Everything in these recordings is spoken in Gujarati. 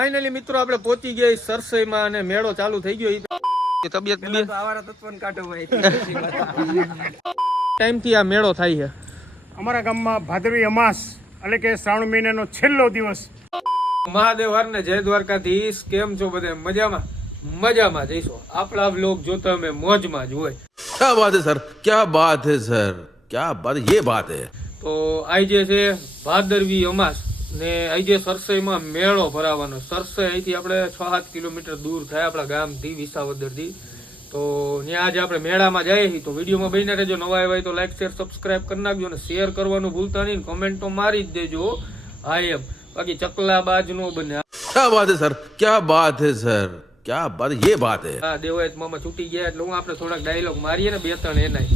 ફાઇનલી મિત્રો આપણે પહોંચી ગયા સરસઈમાં અને મેળો ચાલુ થઈ ગયો. તબિયત ટાઈમ થી આ મેળો થાય છે અમારા ગામમાં ભાદરવી અમાસ એટલે કે શ્રાવણ મહિનાનો છેલ્લો દિવસ. મહાદેવ હર ને જય દ્વારકાધીશ. કેમ છો બધે? મજામાં મજામાં જઈશો. આપણા વ્લોગ જોતા અમે મોજમાં જ હોય. क्या बात है सर, क्या बात है सर, क्या बात, ये बात है. તો આજે છે ભાદરવી અમાસ ને આજે સરસઈમાં મેળો ભરાવાનો. સરસઈ અહીંથી આપણે 6-7 કિલોમીટર દૂર થાય આપણા ગામથી, વિસાવદરથી. તો ત્યાં આજે આપણે મેળામાં જઈએ છીએ. તો વિડીયોમાં બન્યા રહેજો. નવા આવ્યા તો લાઈક શેર સબસ્ક્રાઇબ કરી નાખજો અને શેર કરવાનું ભૂલતા નહીં. કોમેન્ટ તો મારી જ દેજો. હા એમ બાકી ચકલા બાજ નો બને. क्या बात है सर, क्या बात है सर, क्या बात, ये बात है. હા દેવાયત મામા છૂટી ગયા એટલે હું આપણે થોડાક ડાયલોગ મારીએ ને 2-3 એના.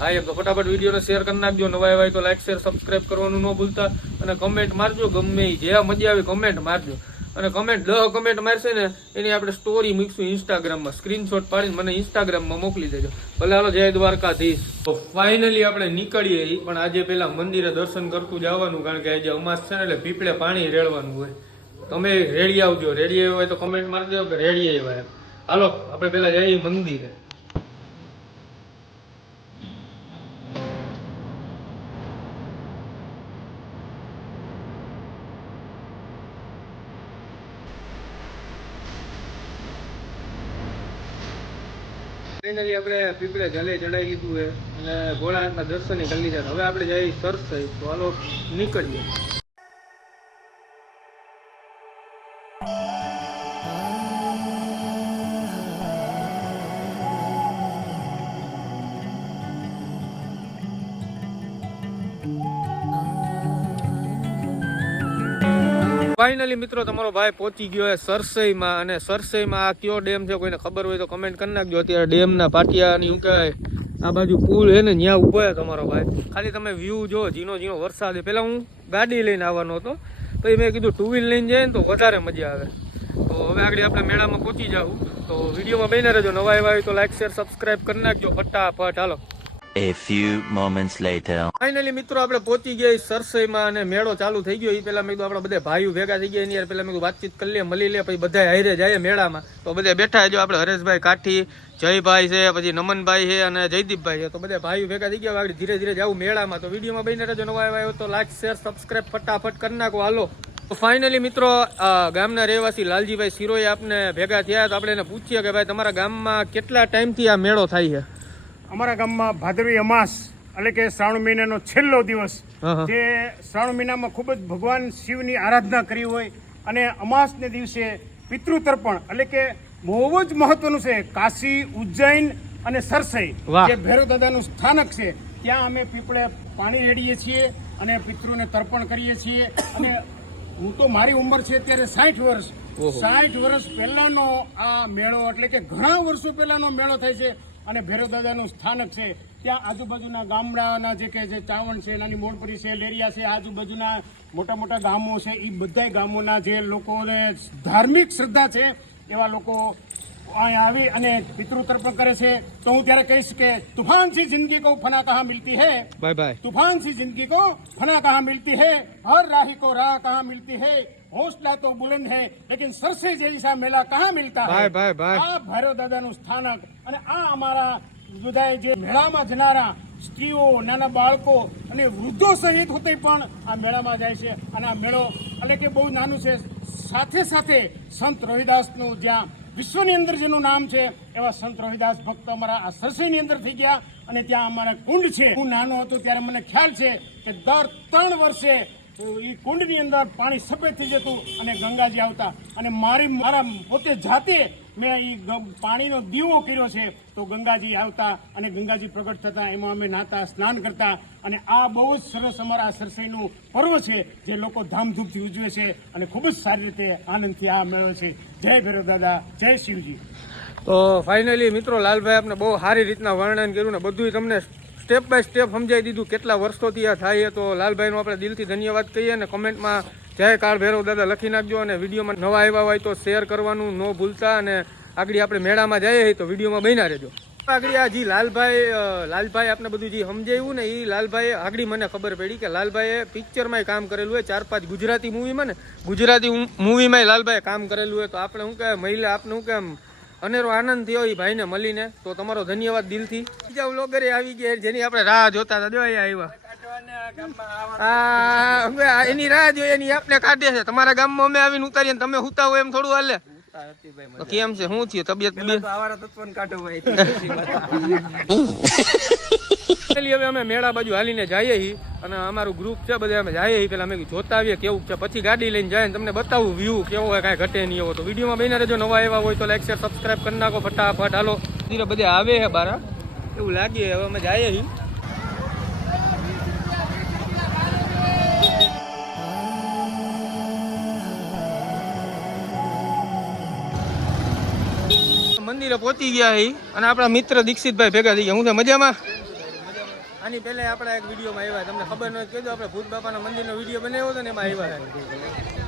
હા એમ તો ફટાફટ વિડીયોને શેર કરી નાખજો. નવા આવ્યા તો લાઈક શેર સબસ્ક્રાઇબ કરવાનું ન ભૂલતા અને કમેન્ટ મારજો. ગમે જે મજા આવી કમેન્ટ મારજો. અને કમેન્ટ 10 કમેન્ટ મારશે ને એની આપણે સ્ટોરી મૂકશું ઇન્સ્ટાગ્રામમાં. સ્ક્રીનશોટ પાડીને મને ઇન્સ્ટાગ્રામમાં મોકલી દેજો. ભલે હાલો જય દ્વારકાધીશ. તો ફાઇનલી આપણે નીકળીએ પણ આજે પેલા મંદિરે દર્શન કરતું જવાનું, કારણ કે આજે અમાસ છે ને એટલે પીપળે પાણી રેડવાનું હોય. તમે રેડી આવજો. રેડી આવ્યો હોય તો કમેન્ટ મારી દેજો કે રેડી આવ્યા એમ. હાલો આપણે પેલા જઈએ મંદિરે. ફાઇનલી આપણે પીપળે જલે ચડાવી લીધું છે અને ભોળાનાથના દર્શન કરી લીધા. હવે આપણે જઈએ સરસઈ. તો હાલો નીકળીએ. ફાઇનલી મિત્રો તમારો ભાઈ પહોંચી ગયો છે સરસઈમાં. અને સરસઈમાં આ કયો ડેમ છે કોઈને ખબર હોય તો કમેન્ટ કરી નાખજો. અત્યારે ડેમના પાટિયાની શું કહેવાય આ બાજુ પુલ છે ને ત્યાં ઊભો છે તમારો ભાઈ. ખાલી તમે વ્યૂ જો, ઝીણો ઝીણો વરસાદ. પહેલાં હું ગાડી લઈને આવવાનો હતો, પછી મેં કીધું 2 વ્હીલ લઈને જાય ને તો વધારે મજા આવે. તો હવે આગળ આપણે મેળામાં પહોંચી જાઉં. તો વિડીયોમાં બન્યા રહેજો. નવા આવ્યા હોય તો લાઈક શેર સબસ્ક્રાઇબ કરી નાખજો ફટાફટ. હાલો. A few moments later. Finally મિત્રો આપણે પહોંચી ગયા સરસઈમાં અને મેળો ચાલુ થઈ ગયો. એ પહેલા મેં કીધું આપણા બધા ભાઈઓ ભેગા થઈ ગયા એની યાર. પહેલા મેં કીધું વાતચીત કરી લે, મળી લે, પછી બધા હારે જાય મેળામાં. તો બધા બેઠા જો આપણે હરેશભાઈ કાઠી, જયભાઈ છે, પછી નમનભાઈ છે અને જયદીપભાઈ છે. તો બધા ભાઈઓ ભેગા થઈ ગયા. આગળ ધીરે ધીરે જવું મેળામાં. તો વિડીયોમાં બન્યા રહેજો. નવા આવ્યો તો લાઈક શેર સબસ્ક્રાઇબ ફટાફટ કરી નાખો. હાલો. તો ફાઇનલી મિત્રો ગામના રહેવાસી લાલજીભાઈ સિરોએ આપને ભેગા થયા. તો આપણે એને પૂછીએ કે ભાઈ તમારા ગામમાં કેટલા ટાઈમથી આ મેળો થાય છે? અમારા ગામમાં ભાદરવી અમાસ એટલે કે શ્રાવણ મહિનાનો છેલ્લો દિવસ, જે શ્રાવણ મહિનામાં ખૂબ જ ભગવાન શિવની આરાધના કરી હોય અને અમાસને દિવસે પિતૃ તર્પણ એટલે કે બહુ જ મહત્વનું છે. કાશી, ઉજ્જૈન અને સરસઈ જે ભૈરવ દાદાનું સ્થાનક છે ત્યાં અમે પીપળે પાણી રેડીએ છીએ અને પિતૃને તર્પણ કરીએ છીએ. અને હું તો મારી ઉંમર છે અત્યારે 60 વર્ષ. 60 વર્ષ પહેલાનો આ મેળો એટલે કે ઘણા વર્ષો પહેલાનો મેળો થાય છે. અને ભૈરવ દાદાનું સ્થાનક છે ત્યાં આજુબાજુના ગામડાના જે કે જે ચાવણ છે, નાની મોડપરી છે, લેરિયા છે, આજુબાજુના મોટા મોટા ગામો છે, એ બધા ગામોના જે લોકોને ધાર્મિક શ્રદ્ધા છે એવા લોકો અહીંયા આવી અને પિતૃ તર્પણ કરે છે. તો હું ત્યારે કહીશ કે તूफान सी जिंदगी को फना कहाँ मिलती है, બાય બાય. तूफान सी जिंदगी को फना कहाँ मिलती है, हर राही को राह कहाँ मिलती है, हौसला तो बुलंद है लेकिन सरसे जैसा मेला कहाँ मिलता है. Bye bye bye. આ ભૈરવ દાદાનું સ્થાનક અને આ અમારા બધાએ જે મેળામાં જનારા સ્ત્રીઓ, નાના બાળકો અને વૃદ્ધો સહિત હોતે પણ આ મેળામાં જાય છે. અને આ મેળો એટલે કે બહુ નાનું છે. સાથે સાથે સંત રોહિદાસનું જ્યાં વિશ્વની અંદર જેનું નામ છે એવા સંત રોહિદાસ ભક્ત અમારા આ સરસઈની અંદર થઈ ગયા. અને ત્યાં અમારા કુંડ છે. હું નાનો હતો ત્યારે મને ખ્યાલ છે કે દર 3 વર્ષે એ કુંડની અંદર પાણી સફેદ થઈ જતું અને ગંગાજી આવતા. અને મારા પોતે જાતે મેં એ પાણીનો દીવો કર્યો છે. તો ગંગાજી આવતા અને ગંગાજી પ્રગટ થતા, એમાં અમે નાતા, સ્નાન કરતા. અને આ બહુ જ સરસ અમારા સરસઈનું પર્વ છે જે લોકો ધામધૂમથી ઉજવે છે અને ખૂબ જ સારી રીતે આનંદથી આ મેળો છે. જય ભૈરવ દાદા, જય શિવજી. તો ફાઇનલી મિત્રો લાલભાઈ આપણે બહુ સારી રીતના વર્ણન કર્યું ને બધું તમને સ્ટેપ બાય સ્ટેપ સમજાવી દીધું કેટલા વર્ષોથી આ થાય. તો લાલભાઈનો આપણે દિલથી ધન્યવાદ કહીએ અને કમેન્ટમાં જય કાળ ભૈરવ દાદા લખી નાખજો. અને વિડીયોમાં નવા આવ્યા હોય તો શેર કરવાનું ન ભૂલતા. અને આગળ આપણે મેળામાં જઈએ તો વિડીયોમાં બન્યા રહેજો. આગળ આ જી લાલભાઈ આપણે બધું જે સમજાવ્યું ને એ લાલભાઈ આગળ મને ખબર પડી કે લાલભાઈએ પિક્ચરમાં કામ કરેલું હોય 4-5 ગુજરાતી મૂવીમાં ને ગુજરાતી મૂવીમાં લાલભાઈએ કામ કરેલું હોય તો આપણે શું કહેવાય મહિલા આપણે શું કેમ અનેરો આનંદ થયો એ ભાઈને મળીને તો તમારો ધન્યવાદ દિલથી. બીજા વ્લોગરે આવી ગયા જેની આપણે રાહ જોતા હતા જો અહીંયા આવ્યા એની રાહ જોઈએ એની આપણે કાઢે છે. તમારા ગામમાં અમે આવીને ઉતારીએ તમે હુતા હોય એમ થોડું હાલે કેમ છે શું થયું તબિયત હવે અમે મેળા બાજુ હાલીને જઈએ અને અમારું ગ્રુપ છે બધા અમે જઈએ પેલા અમે જોતા આવીએ કેવું છે પછી ગાડી લઈને જાય તમને બતાવું વ્યૂ કેવો હોય કાંઈ ઘટે નહીં એવો તો વિડીયોમાં બહીને રહેજો. નવા એવા હોય તો લાઈક શેર સબસ્ક્રાઈબ કરી નાખો ફટાફટ. હાલો ધીરે બધા આવે છે બારા એવું લાગે હવે અમે જઈએ મંદિરે પહોંચી ગયા હી અને આપણા મિત્ર દીક્ષિતભાઈ ભેગા થઈ ગયા. હું તો મજામાં. આની પહેલા આપણા એક વિડીયોમાં આવ્યા તમને ખબર નથી કીધું આપણે ભૂત બાપાના મંદિરનો વિડીયો બનાવ્યો હતો ને એમાં આવ્યા.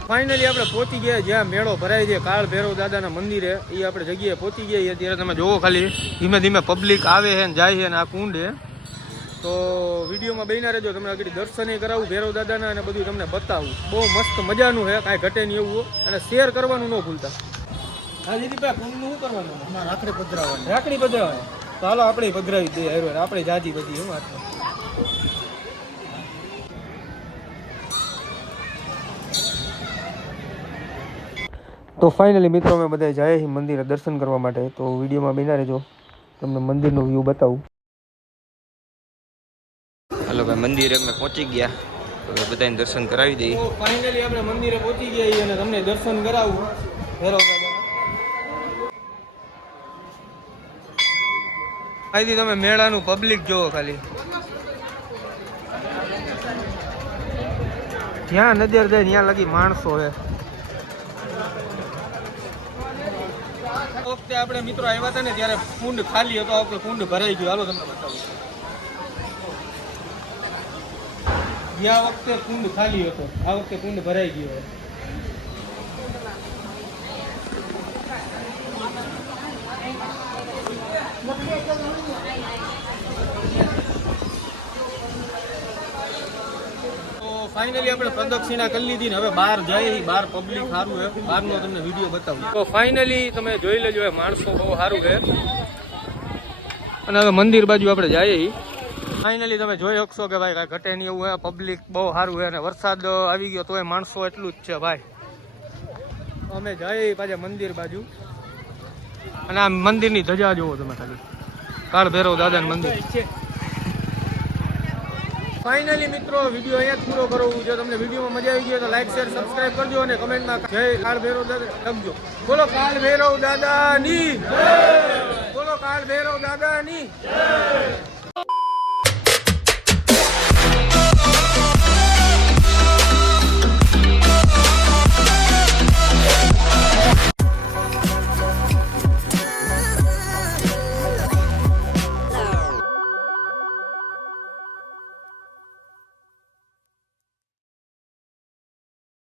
ફાઇનલી આપણે પહોંચી ગયા જ્યાં મેળો ભરાય છે કાળ ભૈરવ દાદાના મંદિરે એ આપણે જગ્યાએ પહોંચી ગયા. અત્યારે તમે જોવો ખાલી ધીમે ધીમે પબ્લિક આવે છે ને જાય છે અને આ કુંડ છે તો વિડીયોમાં બહીના રહેજો. તમને આગળ દર્શન કરાવું ભૈરવ દાદાના અને બધું તમને બતાવું. બહુ મસ્ત મજાનું છે કાંઈ ઘટે નહીં એવું અને શેર કરવાનું ન ભૂલતા. હા દીદીભાઈ કુંડનું શું કરવાનું? રાખડી પધરાવવાની. રાખડી પધરાવવાની તો હાલો આપણે પધરાવી દઈએ આપણે જાજી બધી હું વાત. તો ફાઇનલી મિત્રો અમે બધા જાય મંદિરે દર્શન કરવા માટે તો વિડીયોમાં બન્યા રહેજો તમને મંદિરનો વ્યૂ બતાવું. હાલો ભાઈ મંદિરે અમે પહોંચી ગયા હવે બધાને દર્શન કરાવી દઈએ. ફાઇનલી આપણે મંદિરે પહોંચી ગયા અને તમને દર્શન કરાવું ભૈરવ દાદાના. અહીંથી તમે મેળાનું પબ્લિક જોવો ખાલી જ્યાં નજર જાય ત્યાં લગી માણસો છે. વખતે આપણે મિત્રો આવ્યા હતા ને ત્યારે કુંડ ખાલી હતો આપણે કુંડ ભરાઈ ગયું. હાલો તમને બતાવું. ગયા વખતે કુંડ ખાલી હતો આ વખતે કુંડ ભરાઈ ગયો. ફાઇનલી આપણે પ્રદક્ષિણા કરી લીધી ને હવે બહાર જઈએ. બહાર પબ્લિક સારું છે બહારનો તમને વિડીયો બતાવું. તો ફાઇનલી તમે જોઈ લેજો માણસો બહુ સારું છે અને હવે મંદિર બાજુ આપણે જઈએ. ફાઇનલી તમે જોઈ શકશો કે ભાઈ કાંઈ ઘટે નહીં એવું છે. પબ્લિક બહુ સારું છે અને વરસાદ આવી ગયો તોય માણસો એટલું જ છે ભાઈ. અમે જઈએ પાછા મંદિર બાજુ અને આ મંદિરની ધજા જોવો તમે ખાલી કાળ ભૈરવ દાદાનું મંદિર. ફાઇનલી મિત્રો વિડીયો અહીંયા જ પૂરો કરું. જો તમને વિડીયોમાં મજા આવી ગઈ તો લાઈક શેર સબસ્ક્રાઇબ કરજો અને કમેન્ટમાં જય કાળ ભૈરવ દાદા લખજો. બોલો કાળ ભૈરવ દાદાની જય. બોલો કાળ ભૈરવ દાદાની જય.